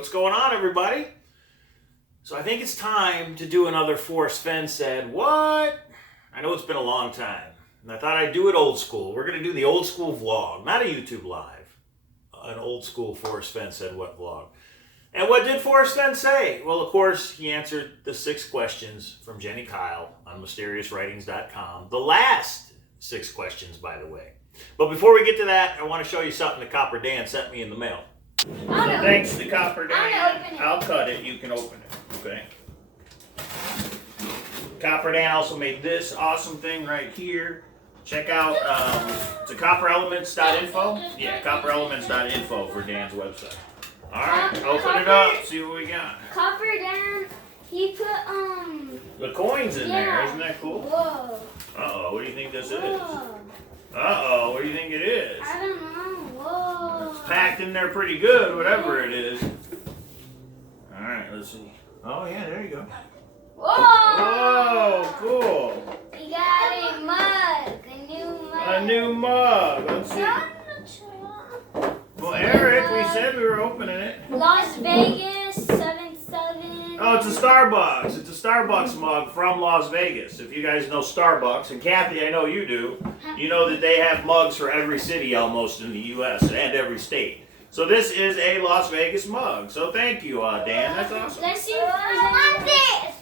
what's going on, everybody? So I think it's time to do another Forrest Fenn Said What? I know it's been a long time, and I thought I'd do it old school. We're going to do the old school vlog, not a YouTube live, an old school Forrest Fenn Said What vlog. And what did Forrest Fenn say? Well, of course, he answered the 6 questions from Jenny Kyle on MysteriousSwritings.com. The last 6 questions, by the way. But before we get to that, I want to show you something that Copper Dan sent me in the mail. So thanks to Copper Dan. I'll cut it. You can open it. Okay. Copper Dan also made this awesome thing right here. Check out, it's a copperelements.info. Yeah, copperelements.info for Dan's website. Alright, open it up, see what we got. Copper Dan, he put, the coins in there, isn't that cool? Whoa. Uh-oh, what do you think this is? Uh-oh, what do you think it is? I don't know, whoa. It's packed in there pretty good, whatever it is. Alright, let's see. Oh yeah, there you go. Whoa! Whoa, cool. We got a mug, a new mug. A new mug, let's see. Well, Eric, we said we were opening it. Las Vegas, 77. Oh, it's a Starbucks. It's a Starbucks mug from Las Vegas. If you guys know Starbucks, and Kathy, I know you do, you know that they have mugs for every city almost in the U.S. and every state. So this is a Las Vegas mug. So thank you, Dan. That's awesome. Let's see if there's this.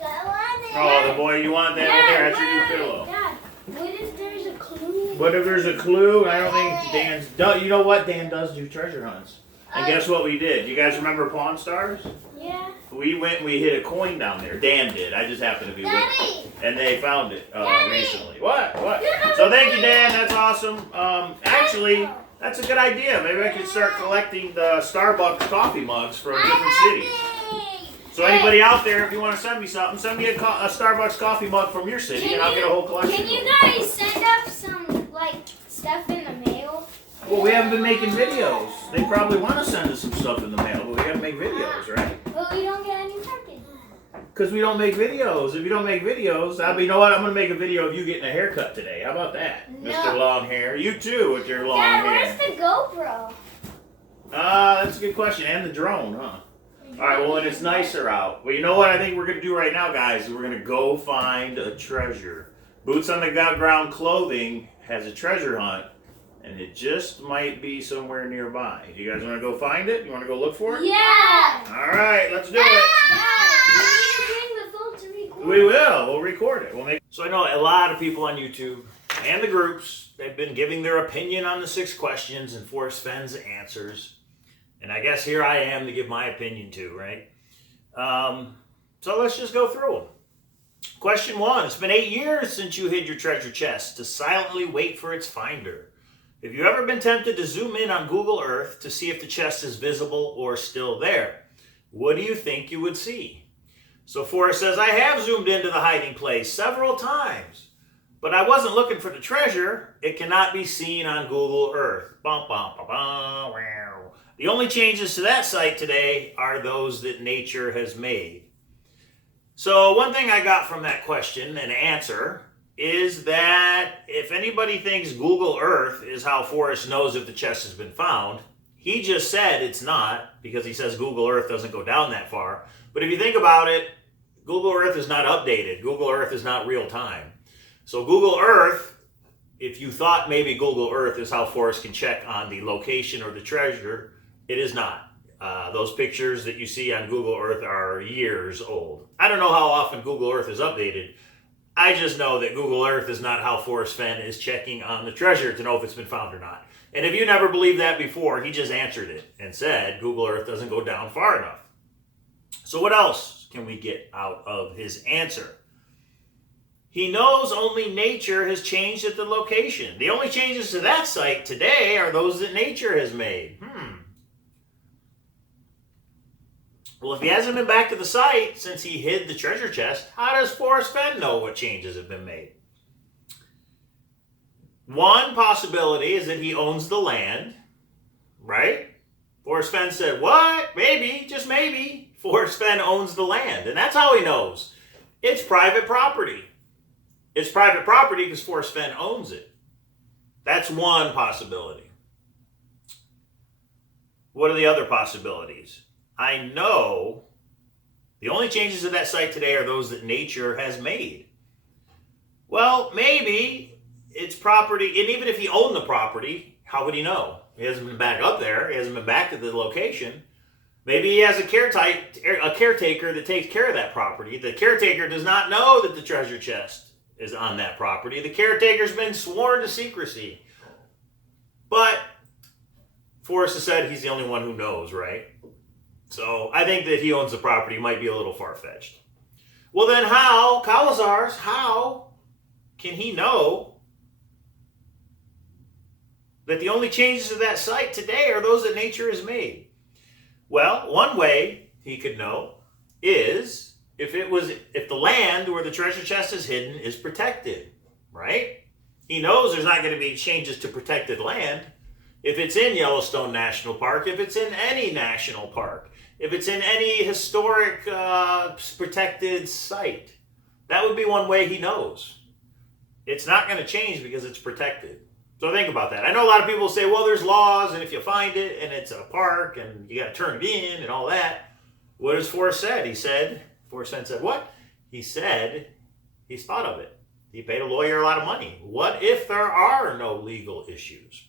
Oh, the boy, you want that? Dad, Oh, there, that's your new pillow. Dad, what if there's a clue? What if there's a clue? I don't think Dan's done. You know what? Dan does do treasure hunts. And guess what we did? You guys remember Pawn Stars? Yeah. We went and we hit a coin down there. Dan did. I just happened to be with him. And they found it recently. What? So thank you, Dan. That's awesome. Actually, that's a good idea. Maybe I could start collecting the Starbucks coffee mugs from different cities. So anybody out there, if you want to send me something, send me a Starbucks coffee mug from your city, and I'll get a whole collection. Can you guys send up some, like, stuff in the mail? Well, we haven't been making videos. They probably want to send us some stuff in the mail, but we got to make videos, right? But we don't get any package. Because we don't make videos. If you don't make videos, you know what? I'm going to make a video of you getting a haircut today. How about that? No. Mr. Long Hair. You too with your long hair. Dad, where's the GoPro? That's a good question. And the drone, huh? All right, well, when it's nicer out. Well, you know what I think we're going to do right now, guys? We're going to go find a treasure. Boots on the Ground Clothing has a treasure hunt, and it just might be somewhere nearby. You guys want to go find it? You want to go look for it? Yeah! All right, let's do it. Dad, we need to bring the phone to record. We will. We'll record it. So I know a lot of people on YouTube and the groups, they've been giving their opinion on the 6 questions and Forrest Fenn's answers. And I guess here I am to give my opinion too, right? So let's just go through them. Question 1. It's been 8 years since you hid your treasure chest to silently wait for its finder. Have you ever been tempted to zoom in on Google Earth to see if the chest is visible or still there? What do you think you would see? So Forrest says, I have zoomed into the hiding place several times, but I wasn't looking for the treasure. It cannot be seen on Google Earth. Bum, bum, bum, bum, wow. The only changes to that site today are those that nature has made. So one thing I got from that question and answer is that if anybody thinks Google Earth is how Forrest knows if the chest has been found, he just said it's not, because he says Google Earth doesn't go down that far. But if you think about it, Google Earth is not updated. Google Earth is not real time. So Google Earth, if you thought maybe Google Earth is how Forrest can check on the location or the treasure, it is not. Those pictures that you see on Google Earth are years old. I don't know how often Google Earth is updated. I just know that Google Earth is not how Forrest Fenn is checking on the treasure to know if it's been found or not. And if you never believed that before, he just answered it and said Google Earth doesn't go down far enough. So what else can we get out of his answer? He knows only nature has changed at the location. The only changes to that site today are those that nature has made. Well, if he hasn't been back to the site since he hid the treasure chest, how does Forrest Fenn know what changes have been made? One possibility is that he owns the land, right? Forrest Fenn said, what? Maybe, just maybe, Forrest Fenn owns the land. And that's how he knows. It's private property. It's private property because Forrest Fenn owns it. That's one possibility. What are the other possibilities? I know the only changes to that site today are those that nature has made. Well, maybe it's property, and even if he owned the property, how would he know? He hasn't been back up there. He hasn't been back to the location. Maybe he has a caretaker that takes care of that property. The caretaker does not know that the treasure chest is on that property. The caretaker's been sworn to secrecy. But Forrest has said he's the only one who knows, right? So I think that he owns the property might be a little far-fetched. Well, then how, Cowlazars, how can he know that the only changes to that site today are those that nature has made? Well, one way he could know is if the land where the treasure chest is hidden is protected, right? He knows there's not going to be changes to protected land. If it's in Yellowstone National Park, if it's in any national park, if it's in any historic protected site, that would be one way he knows. It's not going to change because it's protected. So think about that. I know a lot of people say, well, there's laws, and if you find it, and it's a park, and you got to turn it in, and all that. What has Forrest said? Forrest Fenn said what? He said he's thought of it. He paid a lawyer a lot of money. What if there are no legal issues?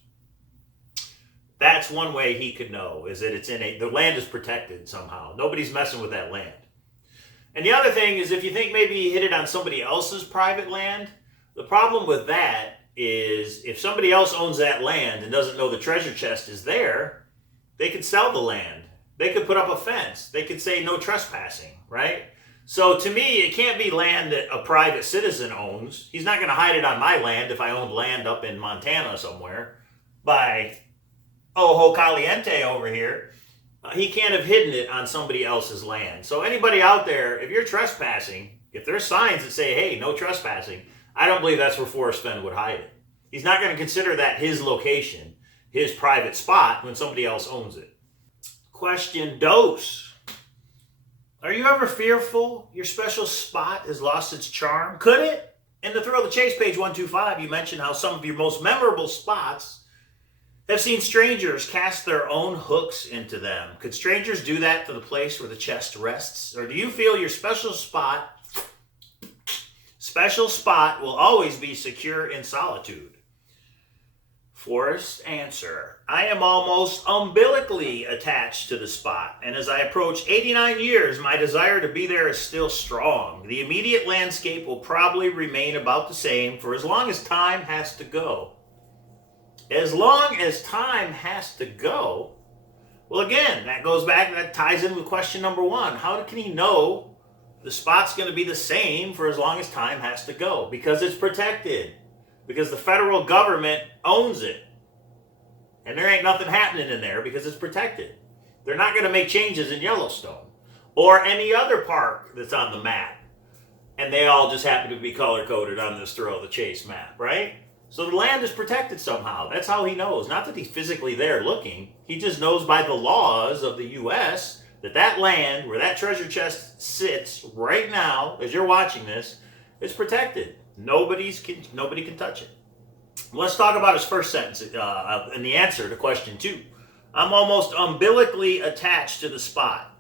That's one way he could know, is that the land is protected somehow. Nobody's messing with that land. And the other thing is, if you think maybe he hit it on somebody else's private land, the problem with that is if somebody else owns that land and doesn't know the treasure chest is there, they could sell the land. They could put up a fence. They could say no trespassing, right? So to me, it can't be land that a private citizen owns. He's not going to hide it on my land if I owned land up in Montana somewhere by Ojo Caliente over here. He can't have hidden it on somebody else's land. So anybody out there, if you're trespassing, if there's signs that say, hey, no trespassing, I don't believe that's where Forrest Fenn would hide it. He's not going to consider that his location, his private spot, when somebody else owns it. Question dos. Are you ever fearful your special spot has lost its charm? Could it? In the Thrill of the Chase, page 125, you mentioned how some of your most memorable spots have seen strangers cast their own hooks into them. Could strangers do that to the place where the chest rests? Or do you feel your special spot will always be secure in solitude? Forrest's answer. I am almost umbilically attached to the spot, and as I approach 89 years, my desire to be there is still strong. The immediate landscape will probably remain about the same for as long as time has to go. As long as time has to go? Well, again, that ties in with question number one. How can he know the spot's going to be the same for as long as time has to go? Because it's protected. Because the federal government owns it. And there ain't nothing happening in there because it's protected. They're not going to make changes in Yellowstone or any other park that's on the map. And they all just happen to be color-coded on this Thrill of the Chase map, right? So the land is protected somehow. That's how he knows. Not that he's physically there looking. He just knows by the laws of the U.S. that land where that treasure chest sits right now, as you're watching this, is protected. Nobody can touch it. Let's talk about his first sentence and the answer to question 2. I'm almost umbilically attached to the spot.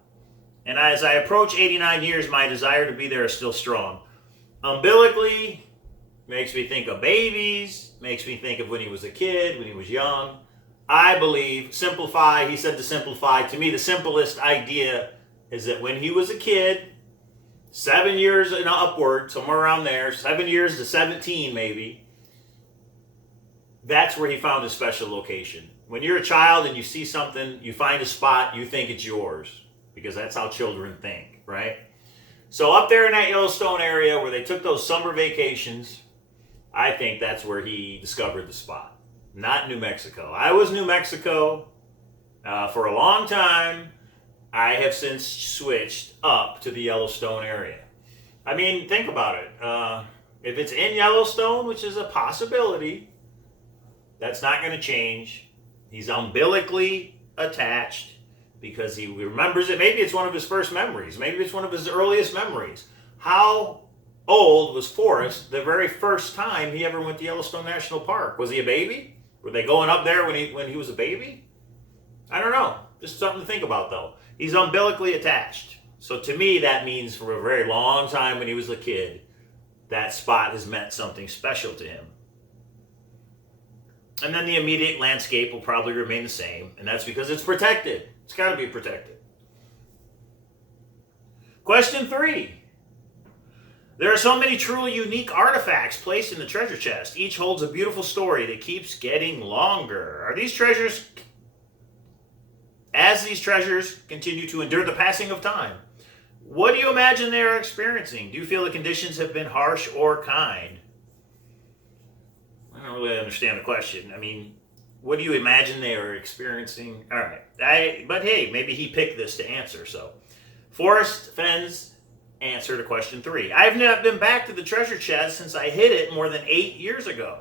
And as I approach 89 years, my desire to be there is still strong. Umbilically makes me think of babies, makes me think of when he was a kid, when he was young. I believe, he said to simplify. To me, the simplest idea is that when he was a kid, 7 years and upward, somewhere around there, 7 years to 17 maybe, that's where he found his special location. When you're a child and you see something, you find a spot, you think it's yours, because that's how children think, right? So up there in that Yellowstone area where they took those summer vacations, I think that's where he discovered the spot, not New Mexico. I was New Mexico for a long time. I have since switched up to the Yellowstone area. I mean, think about it. If it's in Yellowstone, which is a possibility, that's not going to change. He's umbilically attached because he remembers it. Maybe it's one of his first memories. Maybe it's one of his earliest memories. How old was Forrest the very first time he ever went to Yellowstone National Park? Was he a baby? Were they going up there when he was a baby? I don't know. Just something to think about, though. He's umbilically attached. So to me, that means for a very long time when he was a kid, that spot has meant something special to him. And then the immediate landscape will probably remain the same, and that's because it's protected. It's got to be protected. Question 3. There are so many truly unique artifacts placed in the treasure chest. Each holds a beautiful story that keeps getting longer. Are these treasures, as these treasures continue to endure the passing of time, what do you imagine they are experiencing? Do you feel the conditions have been harsh or kind? I don't really understand the question. I mean, what do you imagine they are experiencing? All right. But hey, maybe he picked this to answer. So, Forrest Fenn's answer to question 3. I've not been back to the treasure chest since I hid it more than 8 years ago.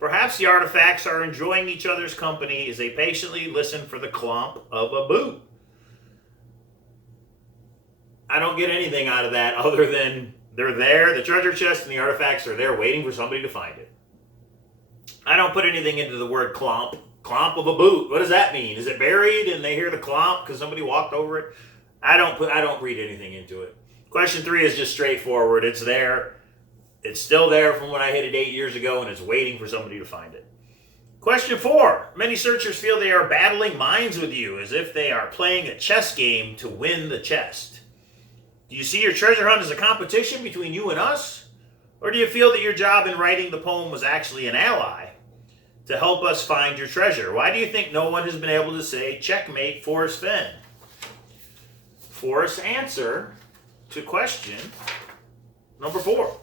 Perhaps the artifacts are enjoying each other's company as they patiently listen for the clomp of a boot. I don't get anything out of that other than they're there, the treasure chest and the artifacts are there waiting for somebody to find it. I don't put anything into the word clomp. Clomp of a boot. What does that mean? Is it buried and they hear the clomp because somebody walked over it? I don't read anything into it. Question 3 is just straightforward. It's there. It's still there from when I hit it 8 years ago, and it's waiting for somebody to find it. Question 4. Many searchers feel they are battling minds with you, as if they are playing a chess game to win the chest. Do you see your treasure hunt as a competition between you and us? Or do you feel that your job in writing the poem was actually an ally to help us find your treasure? Why do you think no one has been able to say, checkmate Forrest Fenn? Forrest's answer to question number 4.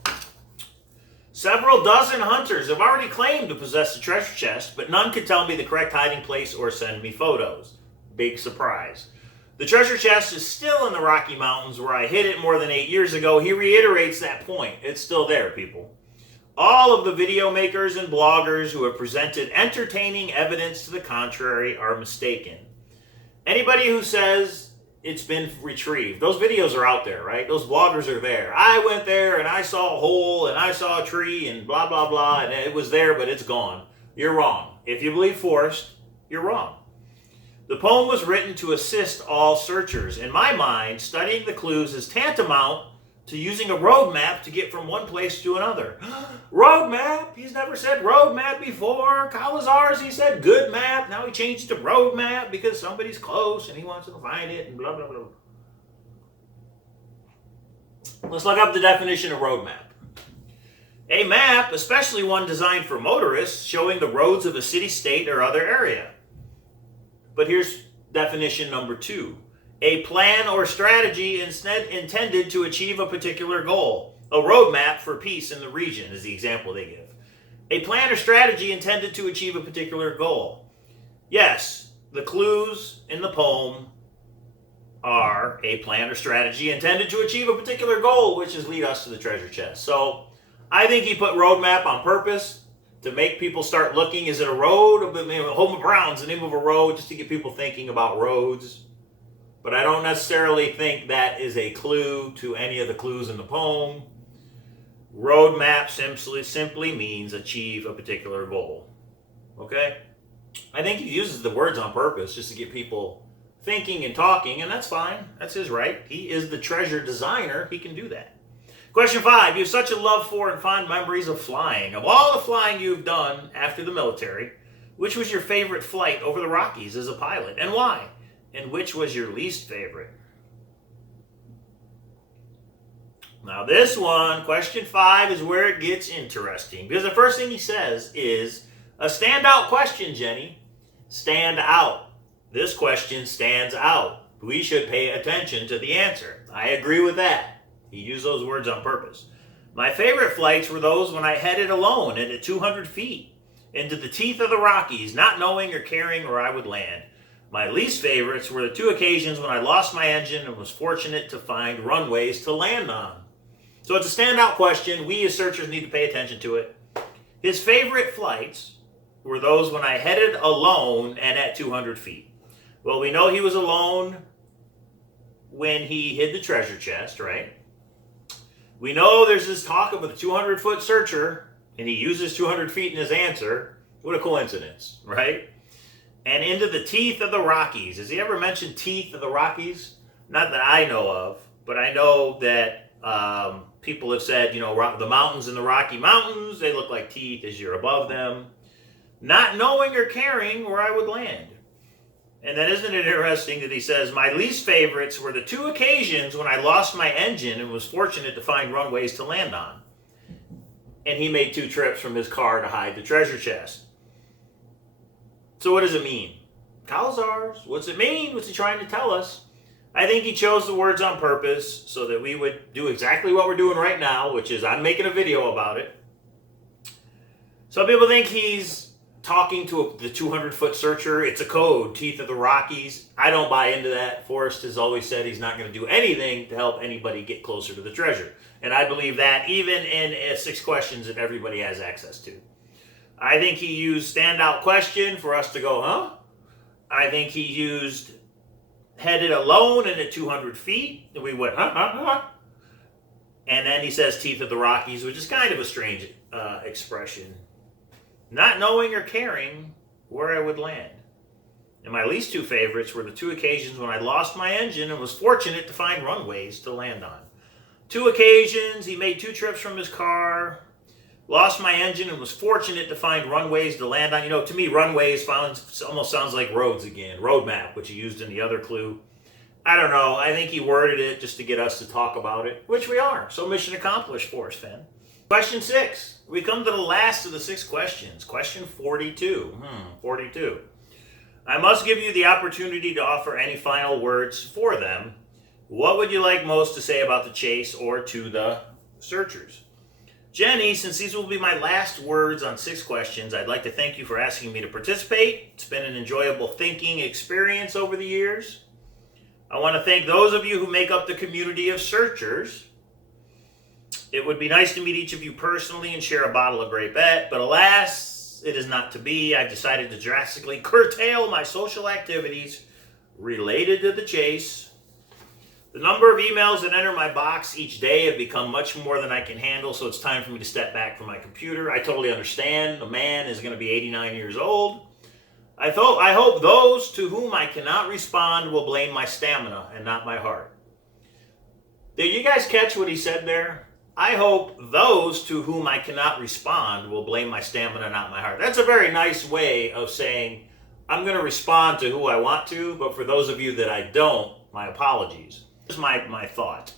Several dozen hunters have already claimed to possess the treasure chest, but none could tell me the correct hiding place or send me photos. Big surprise. The treasure chest is still in the Rocky Mountains where I hid it more than 8 years ago. He reiterates that point. It's still there, people. All of the video makers and bloggers who have presented entertaining evidence to the contrary are mistaken. Anybody who says it's been retrieved, those videos are out there, right? Those bloggers are there. I went there and I saw a hole and I saw a tree and blah, blah, blah, and it was there, but it's gone. You're wrong. If you believe Forrest, you're wrong. The poem was written to assist all searchers. In my mind, studying the clues is tantamount to using a road map to get from one place to another. Road map? He's never said road map before. Cowlazars, he said good map. Now he changed to road map because somebody's close and he wants to find it and blah, blah, blah. Let's look up the definition of road map. A map, especially one designed for motorists, showing the roads of a city, state, or other area. But here's definition number 2. A plan or strategy instead intended to achieve a particular goal. A roadmap for peace in the region is the example they give. A plan or strategy intended to achieve a particular goal. Yes, the clues in the poem are a plan or strategy intended to achieve a particular goal, which is lead us to the treasure chest. So I think he put roadmap on purpose to make people start looking. Is it a road? Homer Brown's the name of a road, just to get people thinking about roads. But I don't necessarily think that is a clue to any of the clues in the poem. Roadmap simply means achieve a particular goal. Okay? I think he uses the words on purpose just to get people thinking and talking, and that's fine. That's his right. He is the treasure designer. He can do that. Question 5. You have such a love for and fond memories of flying. Of all the flying you've done after the military, which was your favorite flight over the Rockies as a pilot, and why? And which was your least favorite? Now this one, question 5, is where it gets interesting. Because the first thing he says is, a standout question, Jenny. Stand out. This question stands out. We should pay attention to the answer. I agree with that. He used those words on purpose. My favorite flights were those when I headed alone and at 200 feet into the teeth of the Rockies, not knowing or caring where I would land. My least favorites were the 2 occasions when I lost my engine and was fortunate to find runways to land on. So it's a standout question. We as searchers need to pay attention to it. His favorite flights were those when I headed alone and at 200 feet. Well, we know he was alone when he hid the treasure chest, right? We know there's this talk of a 200-foot searcher, and he uses 200 feet in his answer. What a coincidence, right? and into the teeth of the Rockies. Has he ever mentioned teeth of the Rockies? Not that I know of, but I know that people have said, the mountains in the Rocky Mountains, they look like teeth as you're above them. Not knowing or caring where I would land. And then isn't it interesting that he says, my least favorites were the 2 occasions when I lost my engine and was fortunate to find runways to land on. And he made 2 trips from his car to hide the treasure chest. So what does it mean? Cowlazars, what's it mean? What's he trying to tell us? I think he chose the words on purpose so that we would do exactly what we're doing right now, which is I'm making a video about it. Some people think he's talking to the 200-foot searcher. It's a code, teeth of the Rockies. I don't buy into that. Forrest has always said he's not going to do anything to help anybody get closer to the treasure. And I believe that even in 6 questions that everybody has access to. I think he used Standout Question for us to go, huh? I think he used headed alone and at 200 feet. And we went, huh? And then he says teeth of the Rockies, which is kind of a strange expression. Not knowing or caring where I would land. And my least 2 favorites were the 2 occasions when I lost my engine and was fortunate to find runways to land on. 2 occasions, he made 2 trips from his car, lost my engine and was fortunate to find runways to land on. To me, runways almost sounds like roads again. Roadmap, which he used in the other clue. I don't know. I think he worded it just to get us to talk about it, which we are. So mission accomplished, Forrest Fenn. Question 6. We come to the last of the 6 questions. Question 42. 42. I must give you the opportunity to offer any final words for them. What would you like most to say about the chase or to the searchers? Jenny, since these will be my last words on 6 questions, I'd like to thank you for asking me to participate. It's been an enjoyable thinking experience over the years. I want to thank those of you who make up the community of searchers. It would be nice to meet each of you personally and share a bottle of Great Bet, but alas, it is not to be. I've decided to drastically curtail my social activities related to the chase. The number of emails that enter my box each day have become much more than I can handle, so it's time for me to step back from my computer. I totally understand. The man is going to be 89 years old. I hope those to whom I cannot respond will blame my stamina and not my heart. Did you guys catch what he said there? I hope those to whom I cannot respond will blame my stamina, not my heart. That's a very nice way of saying I'm going to respond to who I want to, but for those of you that I don't, my apologies. Here's my thought.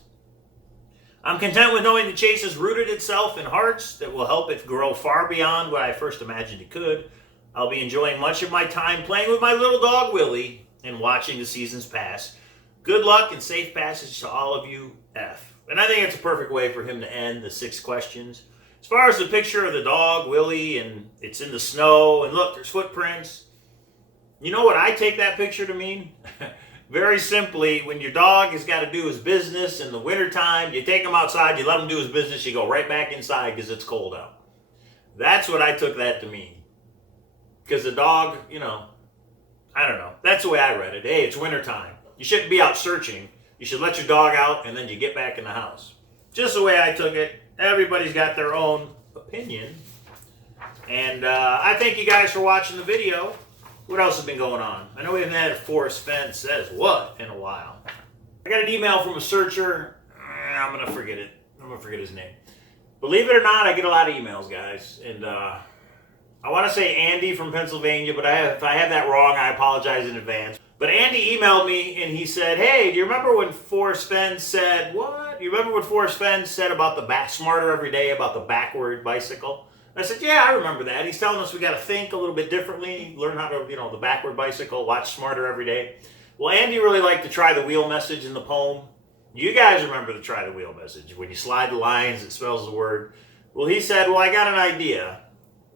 I'm content with knowing the chase has rooted itself in hearts that will help it grow far beyond what I first imagined it could. I'll be enjoying much of my time playing with my little dog Willie and watching the seasons pass. Good luck and safe passage to all of you, F. And I think it's a perfect way for him to end the 6 questions. As far as the picture of the dog, Willie, and it's in the snow, and look, there's footprints. You know what I take that picture to mean? Very simply, when your dog has got to do his business in the wintertime, you take him outside, you let him do his business, you go right back inside because it's cold out. That's what I took that to mean. Because the dog, I don't know. That's the way I read it. Hey, it's wintertime. You shouldn't be out searching. You should let your dog out and then you get back in the house. Just the way I took it. Everybody's got their own opinion. And I thank you guys for watching the video. What else has been going on? I know we haven't had a Forrest Fenn says what in a while. I got an email from a searcher. I'm going to forget it. I'm going to forget his name. Believe it or not, I get a lot of emails, guys. And I want to say Andy from Pennsylvania, but if I have that wrong, I apologize in advance. But Andy emailed me and he said, hey, do you remember when Forrest Fenn said, what? You remember what Forrest Fenn said about the smarter every day, about the backward bicycle? And I said, yeah, I remember that. He's telling us we got to think a little bit differently, learn how to, the backward bicycle, watch smarter every day. Well, Andy really liked the try the wheel message in the poem. You guys remember the try the wheel message. When you slide the lines, it spells the word. Well, he said, well, I got an idea.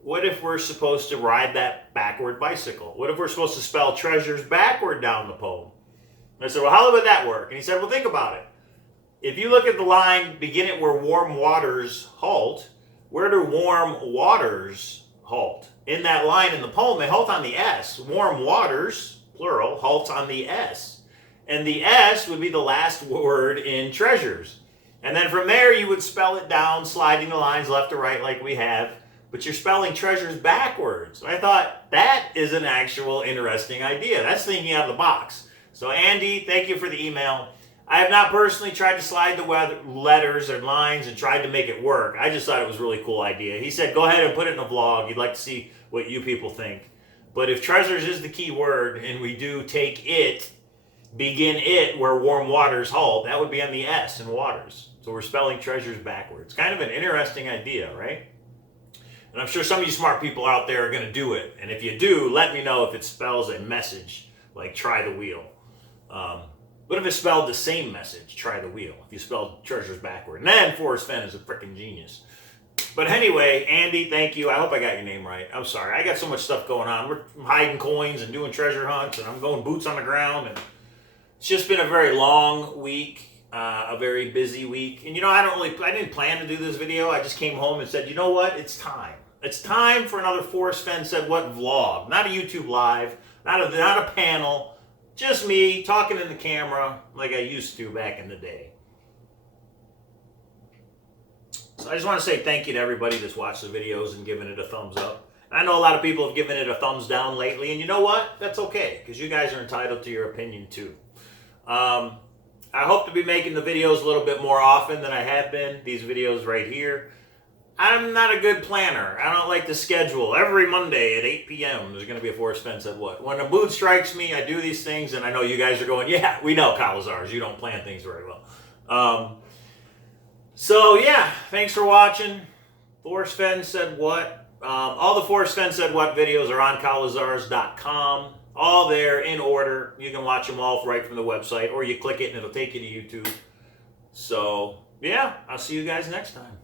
What if we're supposed to ride that backward bicycle? What if we're supposed to spell treasures backward down the poem? And I said, well, how would that work? And he said, well, think about it. If you look at the line, begin it where warm waters halt, where do warm waters halt? In that line in the poem, they halt on the S. Warm waters, plural, halts on the S. And the S would be the last word in treasures. And then from there, you would spell it down, sliding the lines left to right like we have. but you're spelling treasures backwards. I thought that is an actual interesting idea. That's thinking out of the box. So Andy, thank you for the email. I have not personally tried to slide the letters or lines and tried to make it work. I just thought it was a really cool idea. He said, go ahead and put it in a vlog. He'd like to see what you people think. But if treasures is the key word and we do take it, begin it where warm waters halt, that would be on the S in waters. So we're spelling treasures backwards. Kind of an interesting idea, right? And I'm sure some of you smart people out there are going to do it. And if you do, let me know if it spells a message, like try the wheel. What if it spelled the same message, try the wheel, if you spelled treasures backward? And then Forrest Fenn is a freaking genius. But anyway, Andy, thank you. I hope I got your name right. I'm sorry. I got so much stuff going on. We're hiding coins and doing treasure hunts, and I'm going boots on the ground. And it's just been a very long week, a very busy week. And you know, I didn't plan to do this video. I just came home and said, you know what? It's time. It's time for another Forrest Fenn Said What vlog. Not a YouTube live, not a panel. Just me talking in the camera like I used to back in the day. So I just want to say thank you to everybody that's watched the videos and given it a thumbs up. I know a lot of people have given it a thumbs down lately, and you know what? That's okay, because you guys are entitled to your opinion too. I hope to be making the videos a little bit more often than I have been. These videos right here. I'm not a good planner. I don't like to schedule. Every Monday at 8 p.m. there's going to be a Forrest Fenn Said What. When a mood strikes me, I do these things, and I know you guys are going, yeah, we know, Cowlazars, you don't plan things very well. So, yeah, thanks for watching. Forrest Fenn Said What. All the Forrest Fenn Said What videos are on Cowlazars.com. All there in order. You can watch them all right from the website, or you click it and it'll take you to YouTube. So, yeah, I'll see you guys next time.